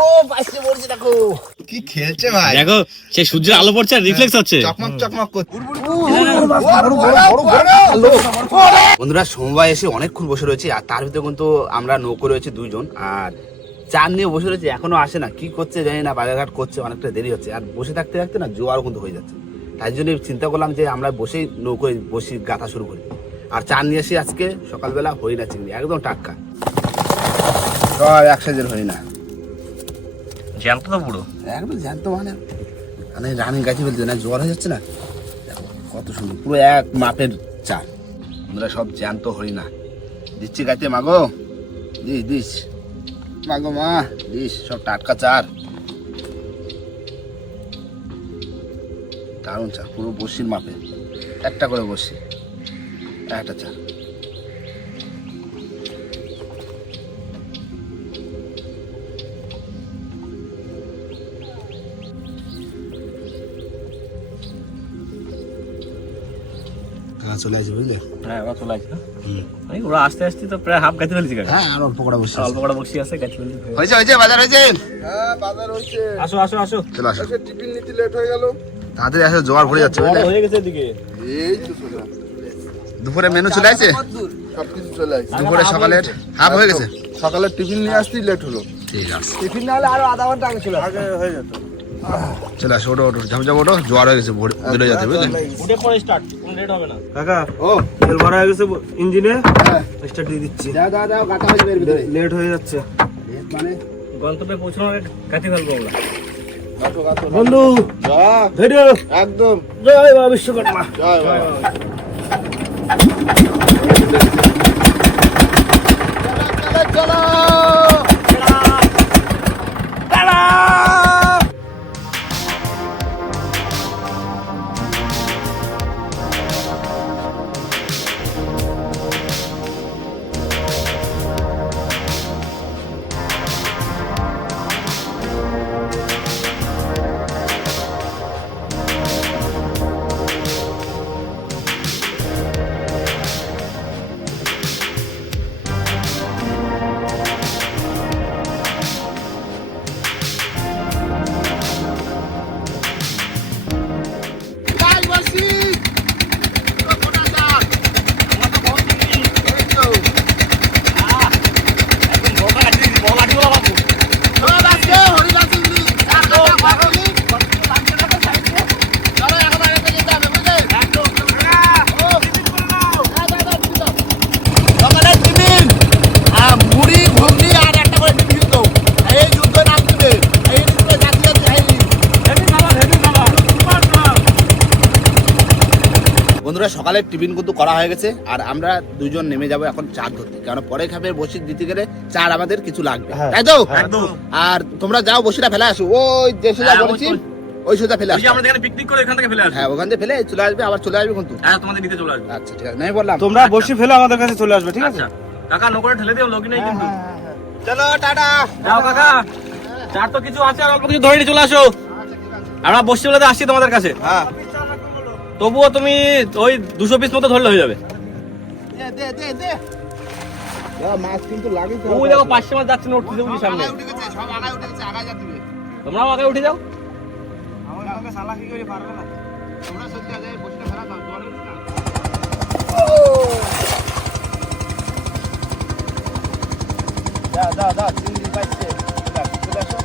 ও পাশে পড়ছে দেখো কি খেলছে ভাই, দেখো সেই সূর্যের আলো পড়ছে আর রিফ্লেক্স হচ্ছে। চকমক চকমক করছে। বন্ধুরা সমবায় এসে অনেকক্ষণ বসে রয়েছে, আর তার ভিতরে কিন্তু আমরা নৌকো রয়েছে দুইজন, আর চার নিয়ে বসে রয়েছে, এখনো আসে না, কি করছে জানি না, বাজারঘাট করছে, অনেকটা দেরি হচ্ছে, আর বসে থাকতে থাকতে না জোয়ারও কিন্তু হয়ে যাচ্ছে। তাই জন্য চিন্তা করলাম যে আমরা বসেই নৌকোয় বসি গাথা শুরু করি। আর চার নিয়ে এসে আজকে সকালবেলা হরিণা চিংড়ি একদম টাটকা, সব এক সাইজের হরিণা, জ্যান্ত তো পুরো একদম জ্যান্ত, মানে মানে রানিং গাছে ফেলছে না, জ্বর হয়ে যাচ্ছে না, দেখো কত সুন্দর, পুরো এক মাপের চার। আমরা সব জ্যান্ত হরিণা দিচ্ছি গাছে, মাগো দিস দিস, মাগো মা দিস, সব টাটকা চার, দারুণ চার, পুরো বসির মাপে, একটা করে বসি, একটা চার। চলে আসবে বুঝলে? হ্যাঁ ওরা চলে আসবে, ওরা আস্তে আস্তে তো প্রায় হাফ গাছে ফেলছি। হ্যাঁ আর অল্প করে বসি, অল্প কটা বসি আছে গাছে ফেলছি। হয়েছে হয়েছে, বাজার হয়েছে, হ্যাঁ বাজার হইছে, আসো আসো আসো, চলে আসো, টিফিন নিতে লেট হয়ে গেল, তাড়াতাড়ি আসো, জোয়ার ভরে যাচ্ছে বুঝলে? হয়ে গেছে এদিকে। এই তো চলে আসছে, দুপুরে মেনু চলে আসছে, সবকিছু চলে আসছে। দুপুরে সকালের হাফ হয়ে গেছে, সকালে টিফিন নিয়ে আসতেই লেট হলো, ঠিক আছে টিফিন না হলে আরো আধা ঘন্টা আগে চলে আগে হয়ে যেত। চলে আসো, ওটো ওটো ঝামঝাম ওটো, জোয়ার হয়ে গেছে, বেরো যাতে বুঝলে? উঠে পরে স্টার্ট, কোনো লেট হবে না। কাকা ও তেল ভরা হয়ে গেছে ইঞ্জিনে, হ্যাঁ স্টার্ট দিয়ে দিচ্ছি। দাও দাও দাও, গাটা হয়ে যাবে এর ভিতরে, লেট হয়ে যাচ্ছে মানে গন্তব্যে পৌঁছানোর গাছে ফেলবো আমরা। বন্ধু, যা ধৈর্য, একদম, জয় মা বিশ্বকর্মা। জয় বাবা। চলো বন্ধুরা, সকালের টিফিন কিন্তু করা হয়ে গেছে, আর আমরা দুজন নেমে যাব এখন চার ধরতে, কারণ পরে খাবে বসি দিতে গেলে চার আমাদের কিছু লাগবে, তাই তো? একদম। আর তোমরা যাও বসিটা ফেলে আসো, ওই যে সোজা বলেছি ওই সোজা ফেলে ওই আসো, যে আমরা যেখানে পিকনিক করে এখান থেকে ফেলে আসবো। হ্যাঁ ওখান থেকে ফেলে চলে আসবে, আবার চলে আসবে কিন্তু। হ্যাঁ তোমাদের নিতে চলে আসবে। আচ্ছা ঠিক আছে, নাই বললাম তোমরা বসে ফেলে আমাদের কাছে চলে আসবে, ঠিক আছে? আচ্ছা কাকা নৌকোটা ঠেলে দিও, লোকই নেই কিন্তু। চলো টাটা। যাও কাকা, চার তো কিছু আছে, আর অল্প কিছু ধরে নিয়ে চলে আসো। আমরা বসে চলে আসছি তোমাদের কাছে, হ্যাঁ তবুও তুমি ওই 200 পিস মতো ধরলে হয়ে যাবে। দে দে দে, মাছ কিন্তু লাগে তো, ওই দেখো 500 মাছ যাচ্ছে, নোট উঠছে সামনে। উঠে গেছে, সব আগায় উঠে গেছে, আগায় যাচ্ছে। তোমরাও আগে উঠে যাও। তোমরা সত্যি আগে বসিটা ফেলা দাও, জল হচ্ছে না। দাও দাও দাও, চিংড়ি পাইছে, চলে আসো।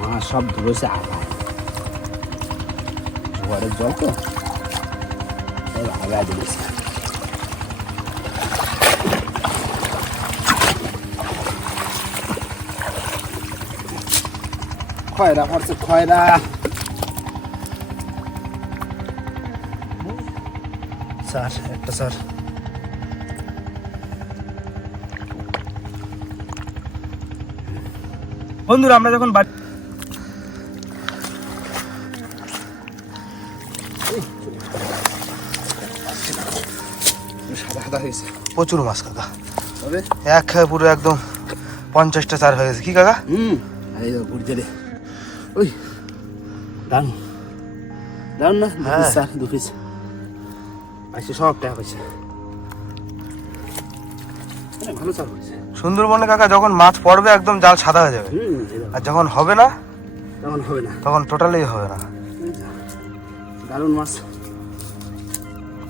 মাছ সব ধরেছে আগায়, জোয়ারের জল তো আগায় দিয়েছে। খয়রা পড়ছে, খয়রা। স্যার একটা স্যার, বন্ধুরা আমরা যখন বাড়ি সাদা সাদা হয়েছে, প্রচুর মাছ কাকা, তবে এক খায় পুরো একদম 50টা চার হয়ে গেছে, কি কাকা? এই ঘুরতে রে, ওই দারুন দারুন না, হ্যাঁ। স্যার 2 পিস পাইছে, সব টাকা পাইছে, ভালো চার হয়েছে। সুন্দরবনে কাকা যখন মাছ পড়বে একদম জাল সাদা হয়ে যাবে, আর যখন হবে না তখন হবে না, তখন টোটালি হবে না। দারুণ মাছ,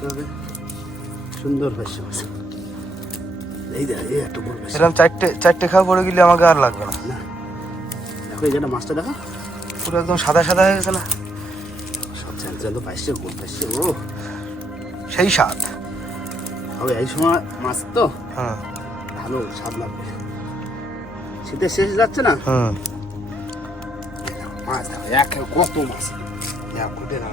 তবে সুন্দর হয়েছে মাছ। এই দেখ, এই একটা বড় মাছ। এরকম চারটে খাওয়া পড়ে গেলে আমাকে আর লাগবে না। না, দেখো এই যেটা মাছটা দেখো, পুরো একদম সাদা সাদা হয়ে গেছে না, সব চ্যান তো পাইছে, গোল পাইছে। ও সেই স্বাদ। হবে এই সময় মাছ তো হুম ভালো স্বাদ লাগবে। শীতের শেষ যাচ্ছে না, হুম। মাছ দেখো এক কত মাছ, এক কুটে না।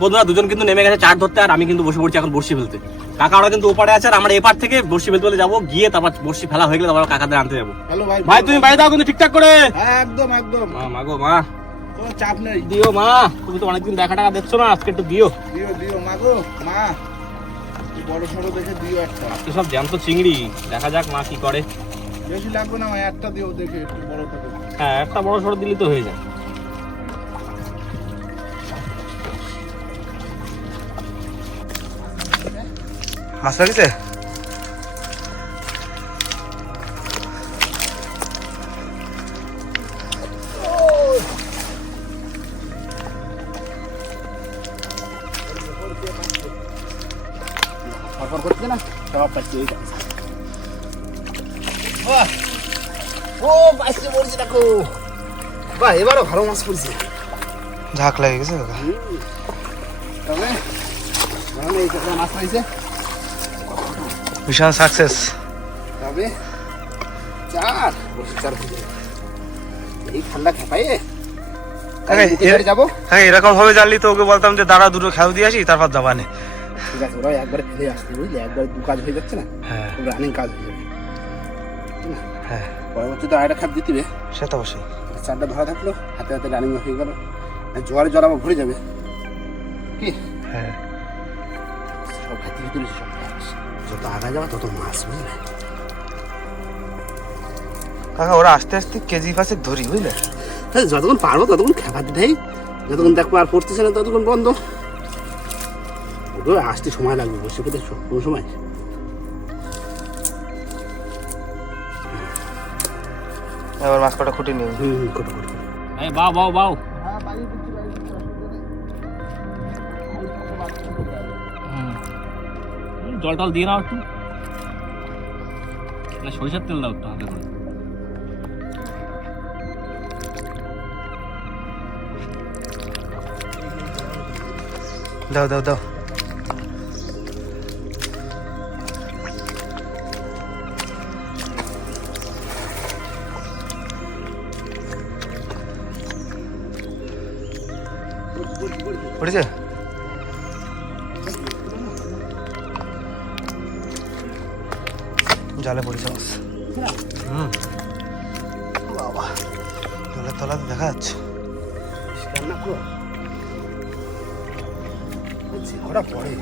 বন্ধুরা দুজন কিন্তু নেমে গেছে চার ধরতে, আর আমি কিন্তু বসে পড়ছি এখন বড়শি ফেলতে। কাকা ওরা কিন্তু ওপারে আছে, আর আমরা এপার থেকে বড়শি ফেলতে বলে যাবো, গিয়ে তারপর বড়শি ফেলা হয়ে গেলে তারপর কাকাদের আনতে যাবো। হ্যালো ভাই, ভাই তুমি বাড়ি দাও কিন্তু ঠিকঠাক করে। একদম একদম, মা মাগো মা, কোনো চাপ নেই। দিও মা, তুমি তো অনেকদিন দেখা টাকা দেখছো না, আজকে একটু দিও। দিও দিও মাগো, মা বড় সড়ো দেখে দিও একটা। আজকে সব জ্যান্ত চিংড়ি, দেখা যাক মা কি করে। বেশি লাগবে না, একটা দিও দেখে, একটু বড় থাকে। হ্যাঁ একটা বড় সড়ো দিলেই তো হয়ে যায়। মাছ লাগছে? সফর করছে না, সব পাইছে। ওই দেখো, ও পাইছে বলছি দেখো, বাহ এবারও ভালো মাছ পড়ছে। ঝাঁক লেগে গেছে কাকা। তবে মানে এই কাছে মাছ পাইছে, ভীষণ সাকসেস। তবে চার বসে চার হয়ে যাবে। এই ঠান্ডা খেপাইয়ে যাবো। হ্যাঁ এরকম ভাবে জানলি তো ওকে বলতাম যে দাঁড়া দুটো খেয়াল দিয়ে আসি, তারপর যাবানে। ঠিক আছে, ওরা একবারে ফিরে আসতে, বুঝলি, একবারে দু কাজ হয়ে যাচ্ছে না, হ্যাঁ রানিং কাজ হয়ে যাবে। হ্যাঁ পরবর্তীতে আরেকটা খাপ দিতে হবে, সে তো অবশ্যই। চারটা ধরা থাকলো, হাতে হাতে রানিং হয়ে গেল, জোয়ারে জল আবার ভরে যাবে। কি হ্যাঁ সব খাতে ভিতরে সব কাজ, যত আগা যাওয়া তত মাছ, বুঝলে। কাকা ওরা আস্তে আস্তে কেজি পাশে ধরি, বুঝলে। তাই যতক্ষণ পারবো ততক্ষণ খেপাতে দেয়, যতক্ষণ দেখবো আর পড়তেছে না ততক্ষণ বন্ধ। ওগুলো আসতে সময় লাগবে, বসে পেতে কোনো সময়। এবার মাছ কটা খুঁটি নিয়ে কত কত এই বাও বাও বাও। জল টল দিয়ে নাও একটু, না সরিষার তেল দাও একটু হাতে করে। দাও দাও দাও। পড়েছে? জালে পড়েছে মাছ। হুম বাবা, জলের তলাতে দেখা যাচ্ছে। রান্না করো, ওরা পড়ে।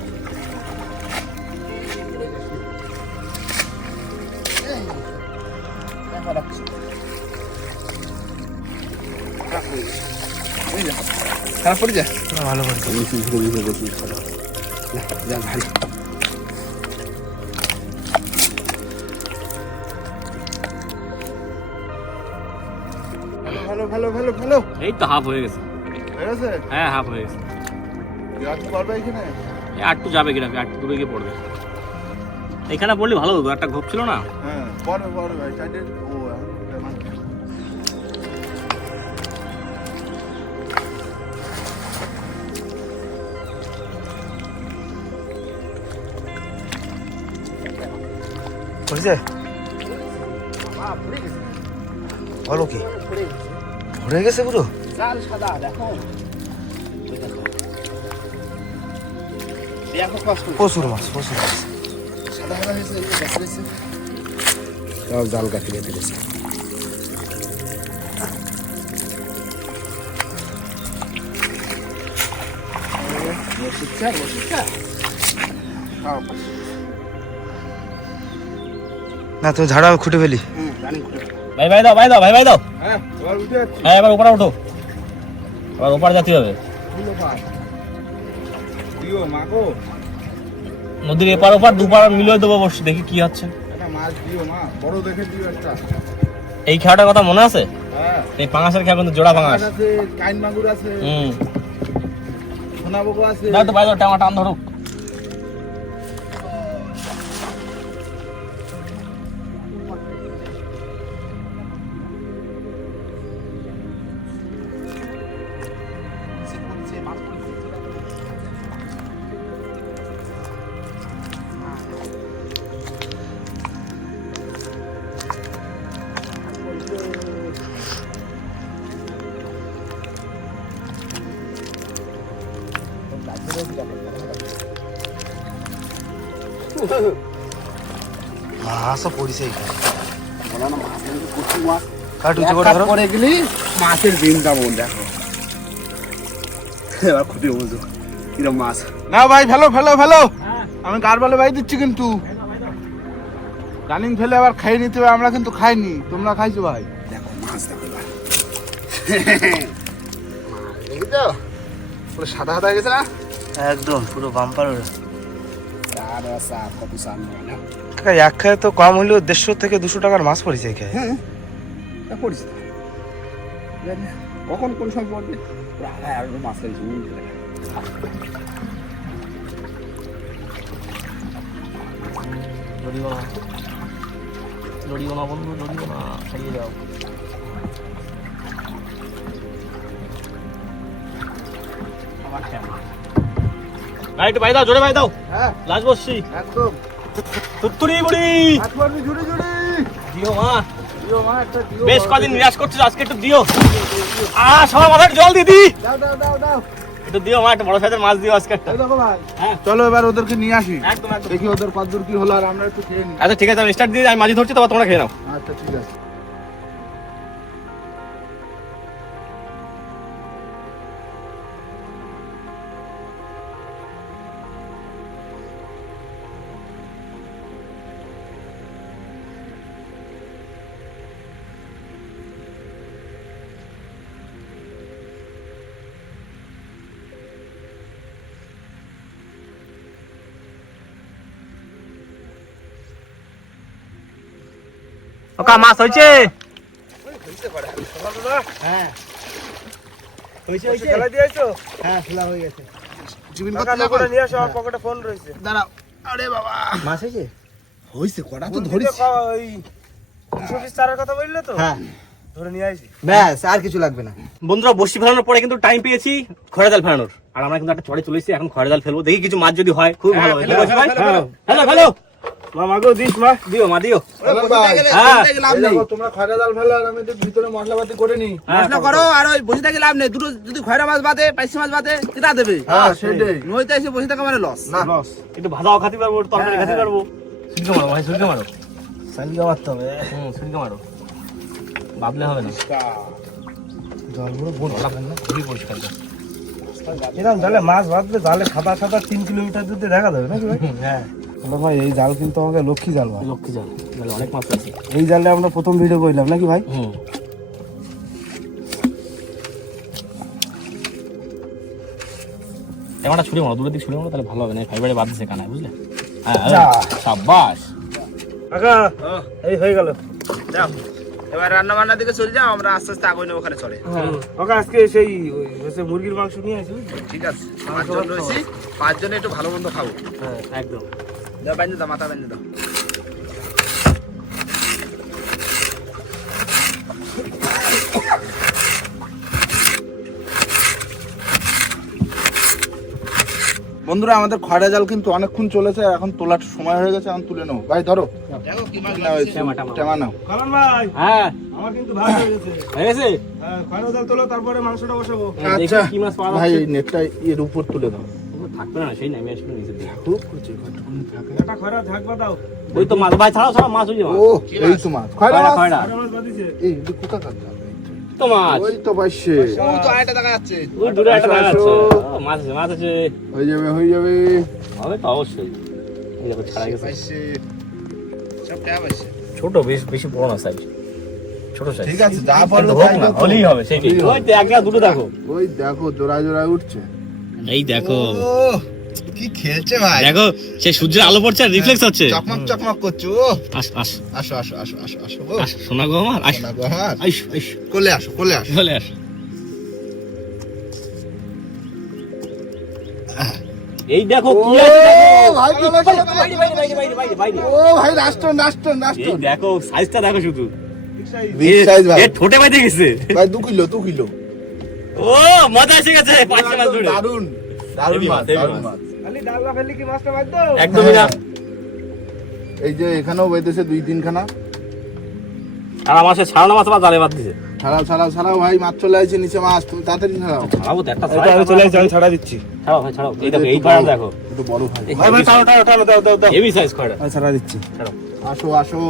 খারাপ পড়ে যায়, ভালো পড়েছে। ভারী। ভালো ভালো ভালো ভালো এই তো হাফ হয়ে গেছে। হয়ে গেছে। হ্যাঁ হাফ হয়ে গেছে। আজ পড়বে এখানে, এই আটটু যাবে কিনা, আটটু দূরে গিয়ে পড়বে। এখানে পড়লে ভালো হতো, একটা ঘোপ ছিল না। হ্যাঁ পড়বে পড়বে ভাই সাইডে। ও এখন পড়েছে? বলো কি ভরে গেছে পুরো? লাল সাদা দেখো, দেখো কষ্ট, প্রচুর মাছ, প্রচুর মাছ। সাদা সাদা হয়েছে, সব জাল কাটি কেটে গেছে। না তুমি ঝাড়া খুঁটে ফেলি। ভাই ভাই দাও, ভাই দাও, ভাই ভাই দাও। হ্যাঁ এবার উঠে যাচ্ছি। হ্যাঁ এবার ওপরে ওঠো, এবার ওপারে যেতে হবে। দিও ভাই, দিও মাগো। নদীর এপার ওপার দুপার মিলিয়ে দেবো, বসে দেখি কি হচ্ছে। একটা মাছ দিও মা, বড় দেখে দিও একটা। এই খেয়াটার কথা মনে আছে? হ্যাঁ, এই পাঙাশের খেয়া কিন্তু জোড়া পাঙাশ। মাছ আছে, কাইন মাগুর আছে, সোনাবগো আছে। দাও তো ভাই, দাও টানা টান ধরুক। মাছও পড়িছে এইখানে। বলো না, মাছ কিন্তু প্রচুর মাছ। কাট উঁচু করে এক হাত ধরো। পরে গেলি মাছের বৃন্দাবন দেখো। এবার খুবই বুঝো কিরম মাছ। না ভাই, ফেলো ফেলো ফেলো, আমি গারবালে ভাই দিচ্ছি কিন্তু। রানিং ফেলে আবার খাই নিতে হবে, আমরা কিন্তু খাইনি, তোমরা খাইছো ভাই। দেখো মাছ দেখো এবার। দেখি তো পুরো সাদা সাদা হয়ে গেছে না? একদম পুরো বাম্পার। আর আসা কত সামনে না। কাকা এক খায় তো কম হলেও 150 থেকে 200 টাকার মাছ পড়েছে এই খায়। হ্যাঁ, তা পড়েছে তো। জানি না কখন কোন সময় পড়বে। পুরো আড়াই আড়াই মাছ খাইছে উল্টে দেখা। জড়িও না, জড়িও না বন্ধু, জড়িও না, ছাড়িয়ে যাও। ভাই একটু ভাই দাও, জোরে ভাই দাও। হ্যাঁ, লাজ বসছি একদম। তুত্তুরি বুড়ি হাত মারবি ঝুড়ি ঝুড়ি। দিও মা, দিও মা, একটা দিও। বেশ কদিন নিরাশ করছিস, আজকে একটু দিও। সবার মাথায় জল দিদি, দাও দাও দাও দাও। একটু দিও মা, একটা বড় সাইজের মাছ দিও আজকে একটা। এই দেখো ভাই, হ্যাঁ চলো এবার ওদেরকে নিয়ে আসি, একদম একদম। দেখি ওদের কতদূর কি হলো, আর আমরা একটু খেয়ে নিই। আচ্ছা ঠিক আছে, আমি স্টার্ট দিয়ে আমি মাঝি ধরছি, তারপর তোমরা খেয়ে নাও। আচ্ছা ঠিক আছে। ওকা মাছ হয়েছে? হ্যাঁ, হয়েছে খেলা দিয়েছো? হ্যাঁ, খোলা হয়ে গেছে। টিফিন কাকা করতে নৌকোটা যাবো? নিয়ে আসো, আমার পকেটে ফোন রয়েছে। দাঁড়াও। আরে বাবা, মাছ হয়েছে? হইছে কটা তো ফোন ধরিস। দিতে ওই 200 পিস চারের কথা বললে তো, হ্যাঁ ধরে নিয়ে আসি। ব্যাস আর কিছু লাগবে না। বন্ধুরা, বসি ফেলানোর পরে কিন্তু টাইম পেয়েছি খয়রা জাল ফেলানোর, আর আমরা কিন্তু একটা চড়ে চলে এসেছি, এখন খয়রা জাল ফেলবো, দেখি কিছু মাছ যদি হয় খুব ভালো হয়। ফেলো, কি বলছো ভাই? ফেলো, ফেলো। হ্যালো হ্যালো, মা মাগো দিস মা। দিও মা দিও। বসে থাকলে হ্যাঁ। লাভ এই নেই। দেখো তোমরা খয়রা জাল ফেলো, আর আমি একটু ভিতরে মশলাপাতি করে নি। মশলা করো, আর ওই বসে থাকলে লাভ নেই। দুটো যদি খয়রা মাছ বাদে, পাইসি মাছ বাদে, কেটা দেবে? হ্যাঁ সেটাই। নইতে এসে বসে থাকা মানে লস। না লস। একটু ভাজাও খাতে পারবো, তরকারি খাতে পারবো। সুলকে মারো ভাই, সুলকে মারো। সালিকা মারতে হবে। সুলকে মারো, ভাবলে হবে না। জলগুলো বড় লাগবে না, খুবই পরিষ্কার জল। এরকম জালে মাছ বাঁধলে জালে সাদা সাদা 3 কিলোমিটার দূরে দেখা যাবে নাকি ভাই? হ্যাঁ, বলো ভাই, এই জাল কিন্তু আমাকে লক্ষ্মী জাল ভাই। লক্ষ্মী জল, জলে অনেক মাছ আছে। এই জালে আমরা প্রথম ভিডিও করলাম নাকি ভাই? এমাটা ছুড়ে মারো, দূরের দিকে ছুড়ে মারো, তাহলে ভালো হবে না, ফাইবারে বাদ দিছে কানায়, বুঝলে? হ্যাঁ যা। সাবাস। কাকা এই হয়ে গেল। যাও, এবার রান্না বান্নার দিকে চলে যাও, আমরা আস্তে আস্তে আগুনে ওখানে চলে। কাকা আজকে সেই হচ্ছে মুরগির মাংস নিয়ে আসি। ঠিক আছে, 5 জন রয়েছি, 5 জনে একটু ভালো মন্দ খাবো। হ্যাঁ একদম। দাও, বাঁধে দাও, মাথা বাঁধে দাও। বন্ধুরা, আমাদের খয়রা জাল কিন্তু অনেকক্ষণ চলেছে, এখন তোলার সময় হয়ে গেছে, এখন তুলে নেবো। ভাই ধরো, দেখো কি মাছ নাও, এই টেমা নাও। কারণ ভাই হ্যাঁ আমার কিন্তু ভালো হয়ে গেছে। হয়ে গেছে। হ্যাঁ খয়রা জাল তোলো, তারপরে মাংসটা বসাবো। দেখি আচ্ছা কি মাছ পাওয়া ভাই, যাচ্ছে। এই নেটটা এর উপর তুলে দাও। ওগুলো থাকবে না, সেই নামে আসবে নিচের দিকে। খুব কুচি কতক্ষণ থাকে। একটা খয়রা ঝাঁকবা দাও। ওই তো মাছ ভাই, ছাড়াও ছাড়াও মাছ হয়ে যাবে। ও, এই তো মাছ, খয়রা মাছ। খয়রা খয়রা মাছ বাঁধিছে। এই যে কোথাকার জাল? তো মাছ ওই তো পাইছে। ওই তো আরেকটা দেখা যাচ্ছে। ওই দূরে একটা আসো, দেখা আসো। যাচ্ছে। ও, মাছ আছে, মাছ আছে। হয়ে যাবে, হয়ে যাবে। হবে তো অবশ্যই। এই দেখো ছাড়া গেছে। পাইছে, সব টাকা পাইছে। ছোট, বেশি বড় না সাইজ, ছোট সাইজ। ঠিক আছে, যা পারবো হোক তাই না, দেখো। হলেই হবে সেইটাই। হলেই হবে। ওই তো একটা দুটো দেখো। ওই দেখো জোড়ায় জোড়ায় উঠছে। এই দেখো, ও, কি খেলছে ভাই, দেখো সেই সূর্যের আলো পড়ছে রিফ্লেক্স হচ্ছে। চকমক চকমক করছে। ও আস আস আসো আসো আসো আসো আসো গো, আস সোনা গো আমার, আস না গো আমার, আইস আইস কোলে আসো কোলে আসো। চলে আস। এই দেখো কি আছে দেখো। ভাই চলো চলো চলো। বাইরে বাইরে বাইরে বাইরে বাইরে বাইরে। ও ভাই রাষ্ট্রন রাষ্ট্রন এই রাষ্ট্রন, দেখো সাইজটা দেখো শুধু। বিগ সাইজ ভাই। এ ঠোঁটে বাইতে গেছে। ভাই 2 কিলো 2 কিলো। ও মজা এসে গেছে পাঁচটা মাছ ধরে। দারুন দারুন হেভি মাছ মাছ, হেভি দারুন মাছ। মাছ। একদমই না। এই যে এখানেও বেঁধেছে 2-3 খানা। আর আমার সে ছাড়ানো মাছ আবার জালে বাদ দিছে। ছাড়াও ছাড়াও ছাড়াও ভাই, মাছ চলে আসছে নিচে, মাছ তুমি তাড়াতাড়ি ছাড়াও। ছাড়াবো তো একটা চলে আসছে, আমি ছাড়া দিচ্ছি। ছাড়াও ভাই ছাড়াও। এই দেখো এই পাড়া দেখো। একটু বড় ভাই। ভাই ভাই টানো টানো টানো দাও দাও দাও। হেভি সাইজ খড়া। ছাড়া দিচ্ছি। ছাড়াও। আসো আসো,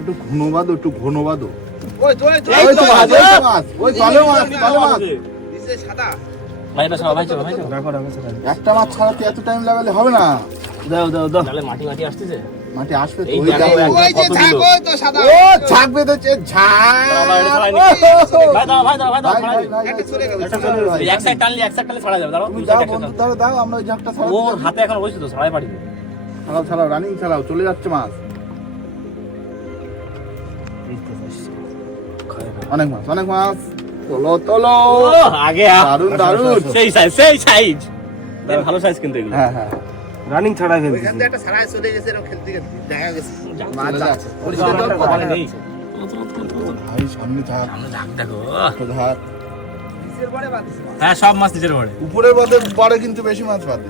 একটু ঘন বাঁধো একটু ঘন বাঁধো। ওই ওই তো মাছ, ওই তো মাছ, ওই তলে মাছ তলে মাছ। ভাই এটা ছাড়াও ভাই চলো ভাই চলো। একটা মাছ ছাড়াতে এত টাইম লাগালে হবে না। দাও দাও দাও। তাহলে মাটি মাটি আসতেছে। মাটি আসবে তো, এই ওই দেখো দেখো। একটা কত দিল। ও ছাক বেঁধেছে, ঝাঁক। ভাই এটা ছাড়াই নি। ভাই দাও ভাই দাও ভাই দাও ভাই, ছাড়াই ভাই, দিও। ভাই, ভাই, চলে গেল, চলে গেল ভাই। এই এক সাইড টানলে ছাড়া যাবে। দাঁড়াও তুমি দুই দাও সাইড বন্ধু, একসাথে। দাও দাও, আমরা ওই ঝাঁকটা ছাড়াতে ওর যাবো। হাতে এখন বসে তো ছাড়াই পারি। ছাড়াও ছাড়াও, রানিং ছাড়াও, চলে যাচ্ছে মাছ। অনেক মাছ অনেক মাছ, তোলো তোলো। ও আগে দারুন দারুন। সেই সাইজ সেই সাইজ। ভালো সাইজ কিন্তু এগুলো। হ্যাঁ হ্যাঁ, রানিং ছাড়া ফেলছি। মাছ আছে। কপালে নেই। ভাই সামনে থাক, ঝাঁক দেখো। ধার। হ্যাঁ সব মাছ নিচের পড়ে। উপরে বাদে পরে কিন্তু বেশি মাছ বাদে।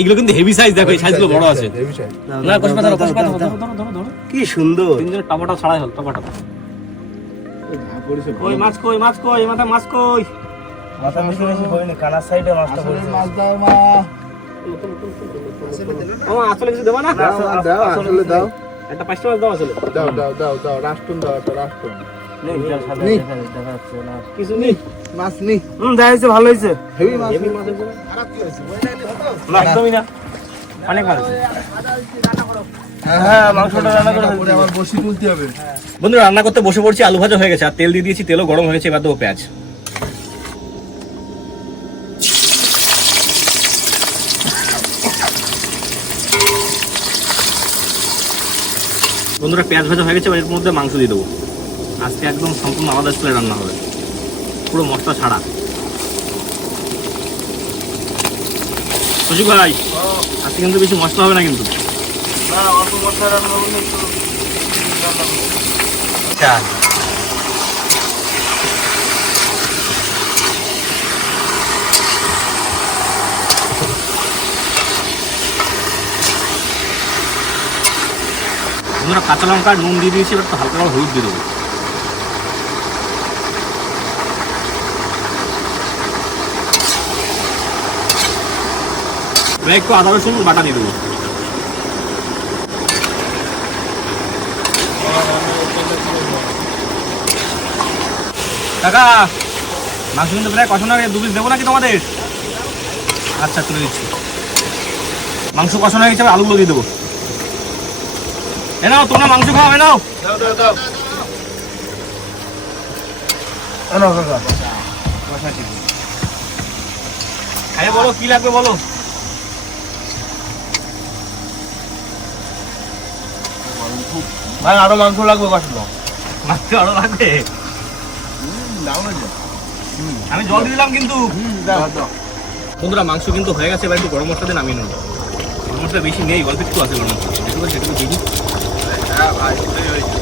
এগুলো কিন্তু হেভি সাইজ দেখো, এই সাইজগুলো বড় আছে। Heavy size. না কষ্ট ধরো কষ্ট ধরো ধরো ধরো ধরো। কি সুন্দর। তিনজনের টপাটা ছাড়াই হল টপাটা। কই মাছ কই মাছ কই মাথা মাছ কই। মাথা বেশি বেশি হয়নি, কানার সাইডে মাছটা আসলে পড়েছে। মাছ দাও মা। ও আসলে কিছু দেবা না? দাও মা, দাও আসলে দাও। একটা 5টা মাছ দাও আসলে। দাও দাও দাও দাও, রাষ্ট্রন দাও, একটা রাষ্ট্রন। নেই সাদা নি। দেখা যাচ্ছে না। কিছু নেই। মাছ নি। যা হয়েছে ভালো হয়েছে। হেভি মাছ। হেভি মাছ আছে। খারাপ কি হয়েছে? ওই লাইনে হতো? না একদমই না। অনেক মাছ আছে। হ্যাঁ মাংসটা রান্না করে পরে আবার বসি তুলতে হবে। বন্ধুরা রান্না করতে বসে পড়ছি, আলু ভাজা হয়ে গেছে আর তেল দিয়ে দিয়েছি, তেলও গরম হয়ে গেছে, এবার দেবো পেঁয়াজ। বন্ধুরা পেঁয়াজ ভাজা হয়ে গেছে, এবার এর মধ্যে মাংস দিয়ে দেবো। আজকে একদম সম্পূর্ণ আলাদা স্টাইলে রান্না হবে, পুরো মশলা ছাড়া। সুযোগ ভাই আজকে কিন্তু বেশি মশলা হবে না কিন্তু। না অল্প মশলা রান্না করলে একটু রান্না করবো। আচ্ছা আমরা কাঁচা লঙ্কা নুন দিয়ে দিয়েছি, এবার তো হালকা করে হলুদ দিয়ে দেবো। এবার একটু আদা রসুন বাটা দিয়ে দেবো। কাকা মাংস কিন্তু প্রায় কষানো হয়ে 2 পিস দেবো নাকি তোমাদের? আচ্ছা তুলে দিচ্ছি। মাংস কষানো হয়ে গেছে, এবার আলুগুলো দিয়ে দেবো। এ নাও তোমরা মাংস খাও, এ নাও। দাও দাও দাও। আনো কাকা। খাইয়ে বলো কি লাগবে বলো। ভাই আরো মাংস লাগবে কষলো। মাংস আরো লাগবে? দাও না যে। আমি জল দিয়ে দিলাম কিন্তু। দাও দাও। বন্ধুরা মাংস কিন্তু হয়ে গেছে, এবার একটু গরম মশলা দিয়ে নামিয়ে নেবো। গরম মশলা বেশি নেই, অল্প একটু আছে গরম মশলা, যেটুকু সেটুকু দিই। হ্যাঁ ভাই ওটাই হয়েছে।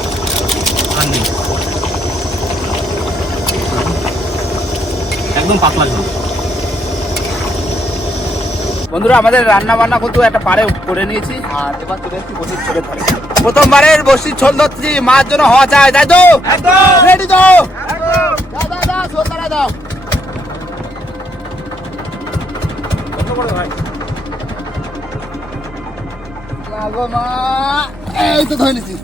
আর নেই, একদম পাতলা ঝোল। বন্ধুরা আমাদের রান্না বান্না কিন্তু একটা পারে করে নিয়েছি, আর এবার চলে এসেছি বসির ছোলে ধরে। প্রথমবারের বসির ছোল ধরছি, মাছ জন্য হওয়া চাই, তাই তো? রেডি তো? দাও দাও দাও, ছোল ধরা দাও। লাগো মা, এই তো ধরে নিছি।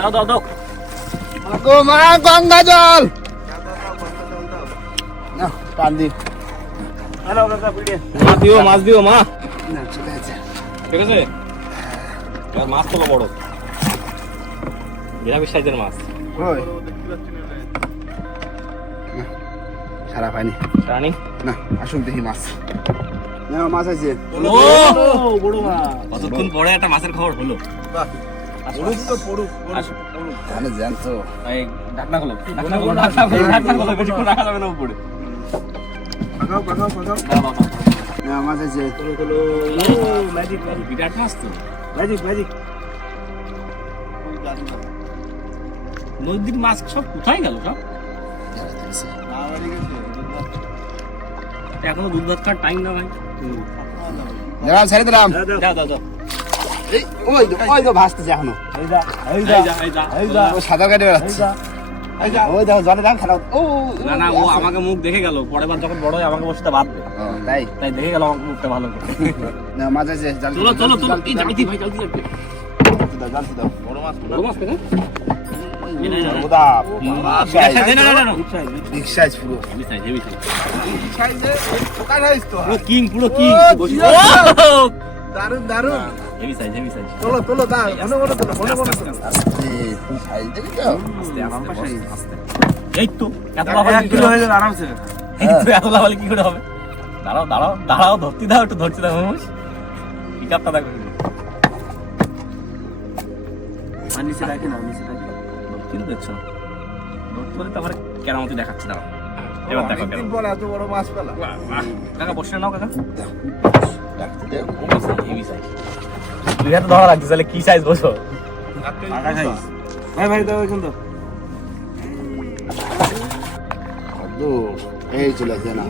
দাও দাও দাও। লাগো মা, গঙ্গা জল। না টান দি। মাছ দিও মাছ দিও মা। না চলে আছে। ঠিক আছে, এবার মাছ তোলো বড়, বিরাট সাইজের মাছ। ওই সারা পাইনি রানি না, আসুন দেখি মাছ। না, মাছ আছে। ও বড় মাছ, কতক্ষণ পরে একটা মাছের খবর হলো। তাহলে জানতো এই ঢাকনা খোলো, ঢাকনা খোলো, ঢাকনা খোলো, বেশিক্ষণ রাখা যাবে না উপরে। পাকাও পাকাও পাকাও। দাও, দাও, দাও। না, মাছ আছে। ম্যাজিক ম্যাজিক বিরাট মাছ তো, ম্যাজিক ম্যাজিক। নদীর মাছ সব কোথায় গেল সব? এখনো দুধ ভাত খাওয়ার টাইম না ভাই। দিলাম, ছেড়ে দিলাম। দাও দাও দাও। এই, ওই তো ভাসতেছে এখনো। এই যা এই যা এই যা এই যা। ও সাদা কাটে বেড়াচ্ছে। ওই দেখো, জলে দাম খেলা। ও না না, ও আমাকে মুখ দেখে গেল, পরের বার যখন বড় হয় আমাকে বসতে বাঁধবে, তাই তাই দেখে গেল আমাকে মুখটা ভালো করে। না, মাছ আছে। জাল- চলো চলো চলো, জাল- এই জাল- জলদি ভাই জলদি জলদি। দাও, জাল দাও। বড় মাছ পেলে? সর্বদা বিগ সাইজ পুরো। পোকা খাইছ তো। পুরো কিং, পুরো কিং। দারুন দারুন। Heavy size, heavy size. তোলো তোলো দাও, ঘন ঘন তোলো, ঘন ঘন তোলো। এই সাইজ দেখেছো? এই তো এত লাফালি 1 কিলো হয়ে যাবে আরামসে। এই তো এত লাফালি কি করে হবে? দাঁড়াও দাঁড়াও দাঁড়াও, ধরতে দাও, একটু ধরতে দাও মানুষ। কি কাপটা দেখো, নিচে রাখি না, নিচে রাখি। কিন্তু দেখছো না ধরতে বলে, তারপরে কেরামতি দেখাচ্ছে। দাঁড়াও এবার দেখো অনেকদিন পর এত বড় মাছ পেলাম। কাকা বসে নাও কাকা। ডাকতে দে। Heavy size. দুই হাতে ধরা লাগছে, তাহলে কি সাইজ বসো? ভাই ভাই দাও এখন তো। কদ্দু, এই চলে আসছে না।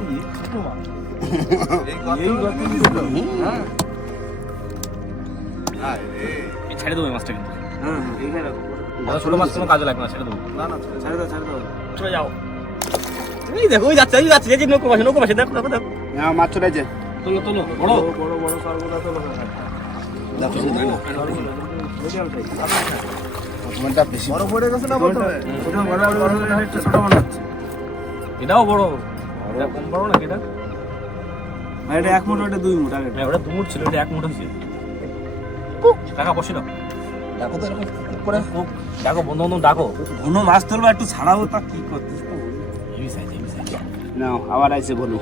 এই ছেড়ে দেবো এই মাছটা কিন্তু। হ্যাঁ এইখানে রাখো। অত ছোট মাছ কোনো কাজে লাগবে না, ছেড়ে দেবো। না না ছেড়ে দাও ছেড়ে দাও। চলে যাও। এই দেখো, ওই যাচ্ছে, ওই যাচ্ছে, এই যে নৌকো পাশে, নৌকো পাশে, দেখো দেখো দেখো। না, মাছ চলে আসছে। তোলো তোলো, বড় বড় বড় সরগুলা তোলো। দেখো, মিডিয়াম সাইজ। তোমারটা বেশি বড় পড়ে গেছে না প্রথমে? প্রথমে বড় বড় বড় একটা ছোট মনে হচ্ছে। এটাও বড়, এটা কম বড় না এটা? ভাই এটা 1 মুঠ, ওটা 2 মুঠ আগে। হ্যাঁ, ওটা 2 মুঠ ছিল, এটা 1 মুঠ হয়েছে। কাকা বসে দাও। দেখো তো এরকম করে। ডাকো বন্ধু বন্ধু ডাকো। ঘন মাছ তুলবা, একটু ছাড়াও, তা কি করতেছ? Heavy size, heavy size. নাও, আবার আইছে বলো।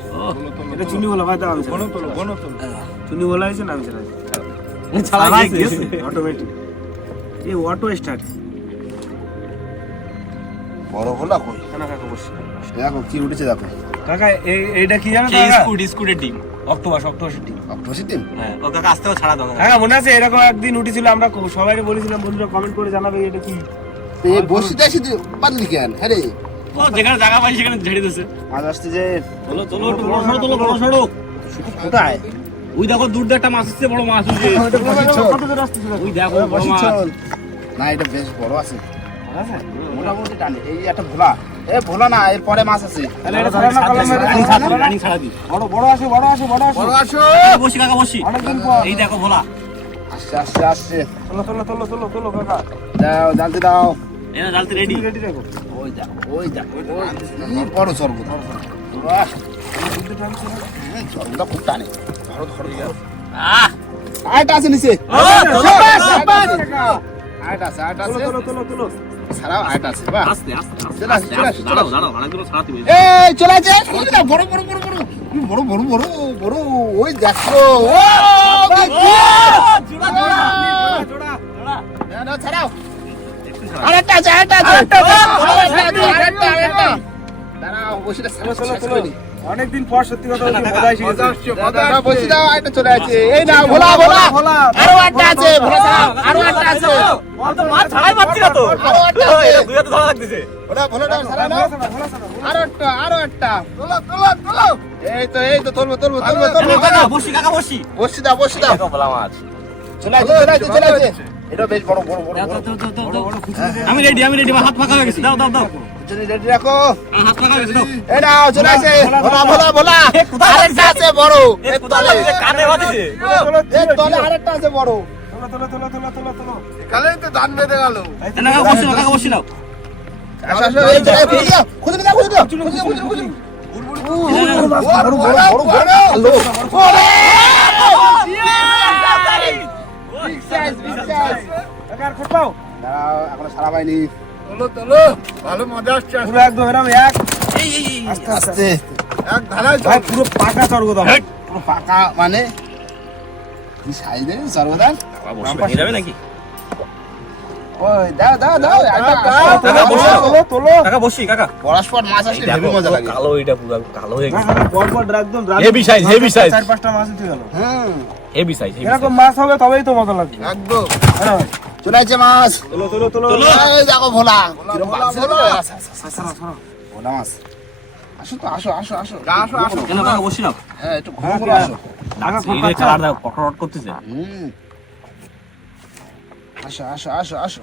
এটা চুনি বলা ভাই, দাও আমি ঘন তোলো, ঘন তোলো। চুনি বলা আছে না, আমি ছাড়াই। ছাড়া গেছে। অটোমেটিক। এই অটো স্টার্ট। বড় হলো কই? কাকা কাকা বসে। দেখো কি উঠেছে, দেখো। কাকা এইটা কি জানো এই কাকা? স্কুটের ডিম। অক্টোপাসের ডিম। অক্টোপাসের ডিম? হ্যাঁ, ও কাকা আসতেও ছাড়া দাও। কাকা মনে আছে এরকম একদিন উঠেছিল, আমরা সবাই বলেছিলাম, বন্ধুরা কমেন্ট করে জানাবে এটা কি। এই বসিটা এসে বাদলি কেন? হ্যাঁ রে, ও যেখানে জায়গা পাই সেখানে ঝেড়ে দিয়েছে। মাছ আসছে যে। তোলো তোলো, একটু বড় সড়ো তোলো, বড় সড়ো। কোথায়? ওই দেখো দূর দিয়ে একটা মাছ আসছে, বড় মাছ ওই যে। ওই দেখো বড় মাছ। না, এটা বেশ বড় আছে। মোটামুটি টানে। এই একটা ভোলা। এ ভোলা না, এর পরে মাছ আছে। তাহলে এটা ছাড়া না, কলম মেরে রানিং ছাড়া দিই, রানিং ছাড়া দিই। বড় বড় আসে, বড় আসে, বড় আসে। বড় আসো। বসি কাকা বসি। অনেকদিন পর। এই দেখো ভোলা। আসছে আসছে আসছে। তোলো তোলো তোলো তোলো তোলো কাকা। দাও, জালতে দাও। এনা জালতে রেডি। রেডি রাখো। ওই দেখো, ওই দেখো, ওই বড় সর্বত। বাহ, সর্বতটা খুব টানে। ধরো ধরো ধরো। আহ, আরেকটা আছে নিচে। তোলো, আরেকটা আছে, আরেকটা তোলো আছে। তোলো তোলো তোলো। ছাড়াও, আরেকটা আছে। বাহ, আস্তে আস্তে আস্তে চলে আসো, চলে আসো, চলে দাঁড়াও আসো। দাঁড়াও, অনেকগুলো ছাড়াতে হবে। এই চলে আছে। বড় বড় বড় বড় বড় বড় বড় বড়। ওই দেখো। ও জোড়া জোড়া জোড়া। জোড়া। ছাড়াও। আরেকটা আছে, আরেকটা আছে। আরেকটা। দাঁড়াও, বসিটা তোলো ছাড়ো, তোলো তোলো। অনেকদিন পর সত্যি কথা বলছি, মজা এসে গেছে। বসি দাও, আরেকটা চলে আছে। এই নাও, ভোলা ভোলা। ভোলা। আরো একটা আছে, ভোলা ছাড়াও। আরো একটা আছে। ও তো মাছ ছাড়াই পাচ্ছি না তো। আরো একটা আছে। এটা দুই হাতে ধরা লাগতেছে। ভোলা ভোলাটা ছাড়াও নাও। ভোলা ছাড়া, ভোলা ছাড়া। আরো একটা, আরো একটা। এই তো তুলবো তুলবো তুলবো তুলবো। কাকা বসি, কাকা বসি। বসি দাও, বসি দাও। দেখো ভোলা মাছ। চলে আছে, চলে আছে, চলে আছে। এটা বেশ বড় বড় বড়। দাও, দাও, দাও, দাও, দাও। আমি রেডি, আমার হাত ফাঁকা হয়ে গেছে। দাও দাও দাও। যদি রেডি রাখো। আমার হাত ফাঁকা হয়ে গেছে, দাও। এই নাও, চলে আছে। ভোলা ভোলা ভোলা। আরেকটা আছে বড়। এ কোথায় লাগছে? কানে বাঁধেছে। এর তলে আরেকটা আছে বড়। তোলো তোলো তোলো তোলো তোলো তোলো। না কাকা বসি নাও, কাকা বসি নাও। আসো আসো, এই চলে খুঁজে দাও, খুঁজে দাও, খুঁজে দাও, খুঁজে দাও, খুঁজে দাও, খুঁজে দাও। বড় বড় বড় বড়। লো। Big size, big size. কাকা আর খোঁপাও। দাঁড়াও, এখনো সারা পাইনি। পুরো একদম এরকম এক। এই এই এই আস্তে এক ধারায় ভাই পুরো পাকা চরগোদা ভাই পুরো পাকা মানে কি সাইজে সর্বদান নিয়ে যাবে নাকি ওই দাও দাও দাও একটা কাকা বসো তোলো তোলো কাকা বসি কাকা পরস্পর মাছ আসলে হেভি মজা লাগে কালো এটা পুরো কালো হয়ে গেছে পর পর একদম Heavy size, heavy size. 4-5টা মাছ উঠে গেল হুম হেভি সাইজ এরকম মাছ হবে তবেই তো মজা লাগবে একদম হ্যাঁ না ভাই? চলে আসছে মাছ তোলো তোলো তোলো এই দেখো ভোলা কিরম ভোলা, বাজছে ভোলা। রে? ভোলা মাছ আসো তো আসো আসো আসো আসো আসো কেন কাকা বসি না হ্যাঁ একটু ঘুরে ঘুরে আসো এই যে কালার দাও কটরট করতেছে হুম আসো আসো আসো আসো